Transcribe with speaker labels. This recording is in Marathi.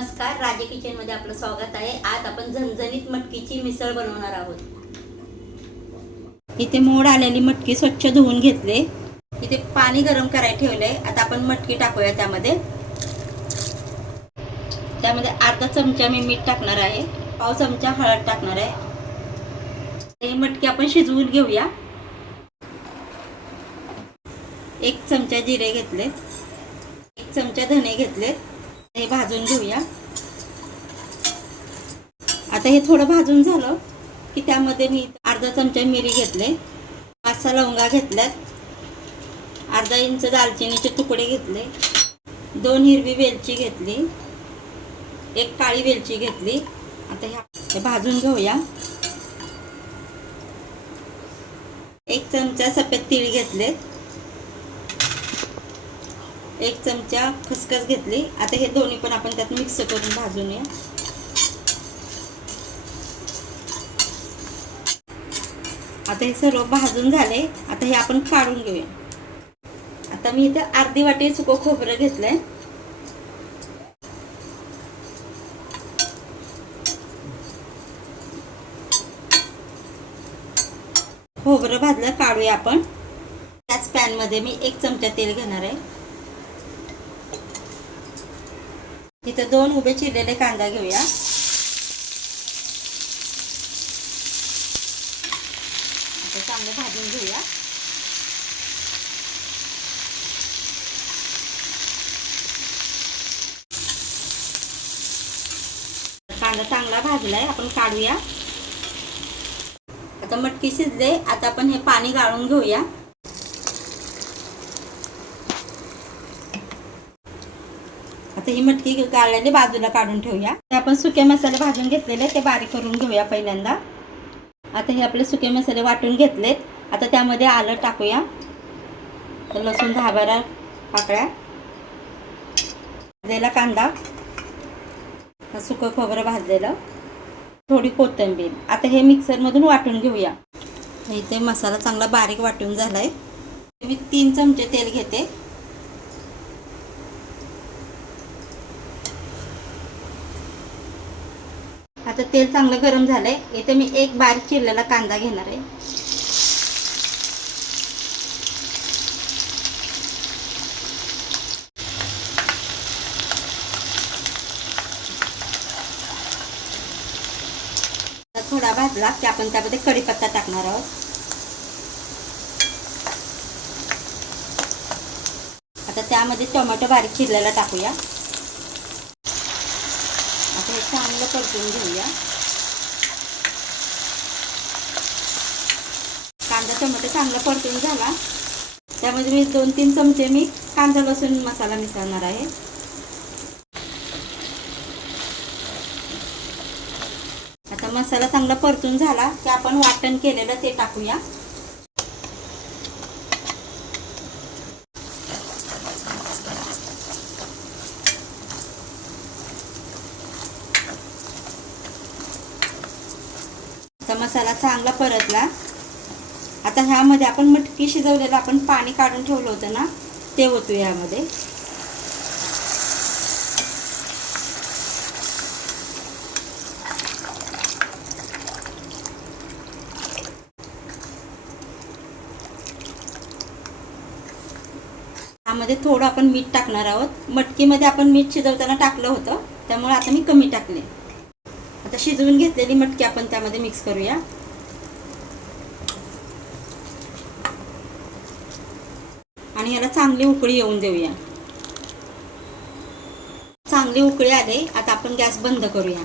Speaker 1: किचनमध्ये आपलं स्वागत आहे. आज आपण झणझणीत मटकीची मिसळ बनवणार आहोत. इथे मोड आलेली मटकी स्वच्छ धुवून घेतले. इथे पाणी गरम करायला ठेवलंय. आता आपण मटकी टाकूया त्यामध्ये. त्यामध्ये अर्धा चमचा मी मीठ टाकणार आहे. पाव चमचा हळद टाकणार आहे. ही मटकी आपण शिजवून घेऊया. एक चमचा जिरे घेतले एक चमचा धने घेतलेत. हे भाजून घेऊया. आता हे थोडं भाजून झालं की त्यामध्ये मी अर्धा चमचा मिरी घेतले. पाच सहा लवंगा घेतल्यात. अर्धा इंच दालचिनीचे तुकडे घेतले. दोन हिरवी वेलची घेतली. एक काळी वेलची घेतली. आता ह्या भाजून घेऊया. एक चमचा सफेद तीळ घेतलेत. एक चमचा खसखस घेतली. आता हे दोन्ही पण आपण त्यात मिक्स करून भाजून या आता हे सर्व भाजून झाले. आता हे आपण काढून घेऊया. आता मी इथे अर्धी वाटी सुकं खोबरं घेतलंय. खोबरं भाजलं काढूया आपण. त्याच पॅनमध्ये मी एक चमचा तेल घेणार आहे. इथं दोन उभे चिरलेले कांदा घेऊया. चांगलं भाजून घेऊया. कांदा चांगला भाजलाय आपण काढूया. आता मटकी शिजले आता आपण हे पाणी गाळून घेऊया. आता ही मटकी गाळल्याने बाजूला काढून ठेवूया. ते आपण सुके मसाले भाजून घेतलेले ते बारीक करून घेऊया पहिल्यांदा. आता हे आपले सुके मसाले वाटून घेतलेत. आता त्यामध्ये आलं टाकूया. तर लसूण दहा बारा पाकळ्या. भाजलेला कांदा. हा सुकं खोबरं भाजलेलं. थोडी कोथिंबीर. आता हे मिक्सरमधून वाटून घेऊया. इथे मसाला चांगला बारीक वाटून झालाय. मी तीन चमचे तेल घेते. आता तेल चांगलं गरम झालंय. इथे मी एक बारीक चिरलेला कांदा घेणार आहे. आता थोडा भाजला की आपण त्यामध्ये कढीपत्ता टाकणार आहोत. आता त्यामध्ये टोमॅटो बारीक चिरलेला टाकूया. हे चांगलं परतून घेऊया. कांदा टोमॅटो चांगला परतून झाला. त्यामध्ये मी दोन तीन चमचे मी कांदा लसूण मसाला मिसळणार आहे. आता मसाला चांगला परतून झाला. की आपण वाटण केलेलं ते टाकूया. मसाला चांगला परतला. आता ह्यामध्ये आपण मटकी शिजवलेलं आपण पाणी काढून ठेवलं होतं ना ते होतो ह्यामध्ये. त्यामध्ये थोडं आपण मीठ टाकणार आहोत. मटकीमध्ये आपण मीठ शिजवताना टाकलं होतं त्यामुळे आता मी कमी टाकले. आता शिजवून घेतलेली मटकी आपण त्यामध्ये मिक्स करूया. आणि ह्याला चांगली उकळी येऊन देऊया. चांगली उकळी आले आता आपण गॅस बंद करूया.